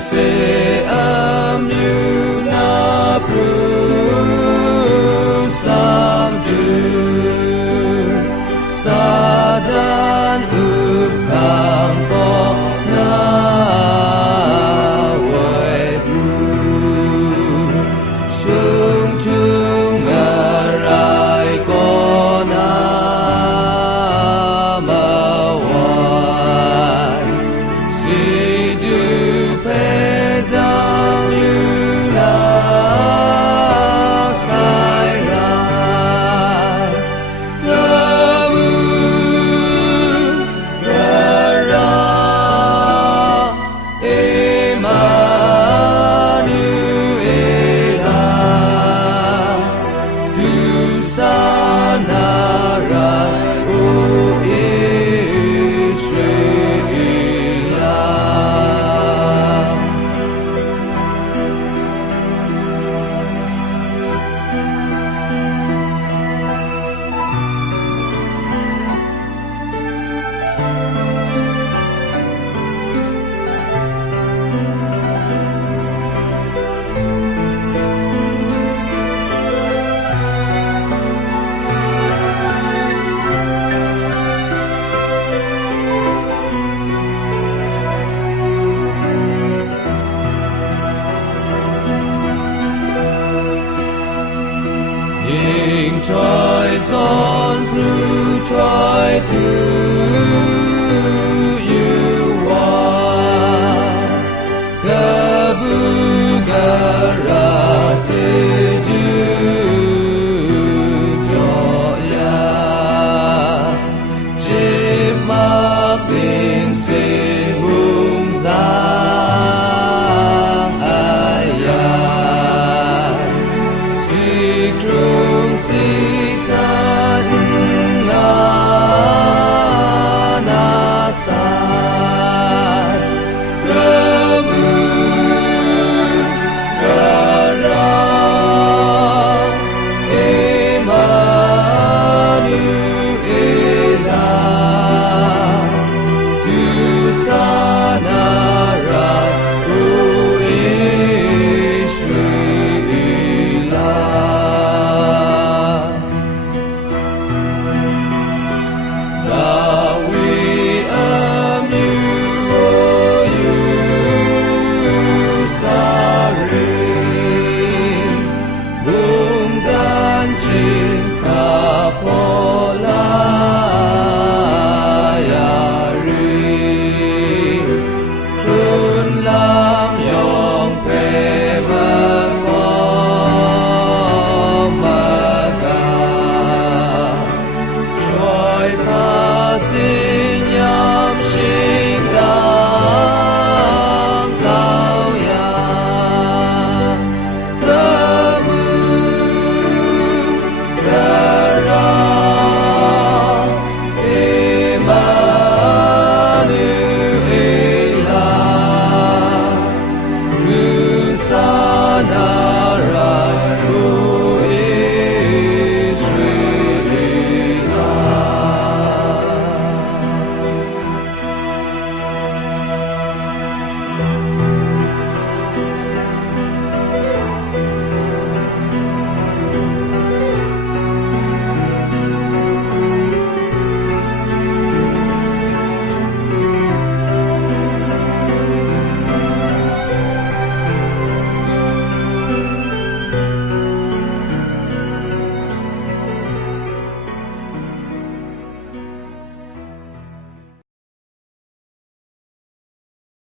se âm như na pru sam du sa dan up kam po na wai bru sung tung ngarai ko na mawai si du pedang luna sai rai kamu gara Emmanuela tu sanara o Israela. Ning toys on blue toy to you are Kabugara Teju Joya Jimak Bing Sing Mung Zang Ayah Si Krung Si Tan Na Nasai Kamu Gara Emmanuela Tu sanara o Israela. Dawi amyu oyu sare Bung dan jin kapola yari Kun lam yong pe maga Joy passing yam shing dang lao ya Kamu gara Emmanuela tu sana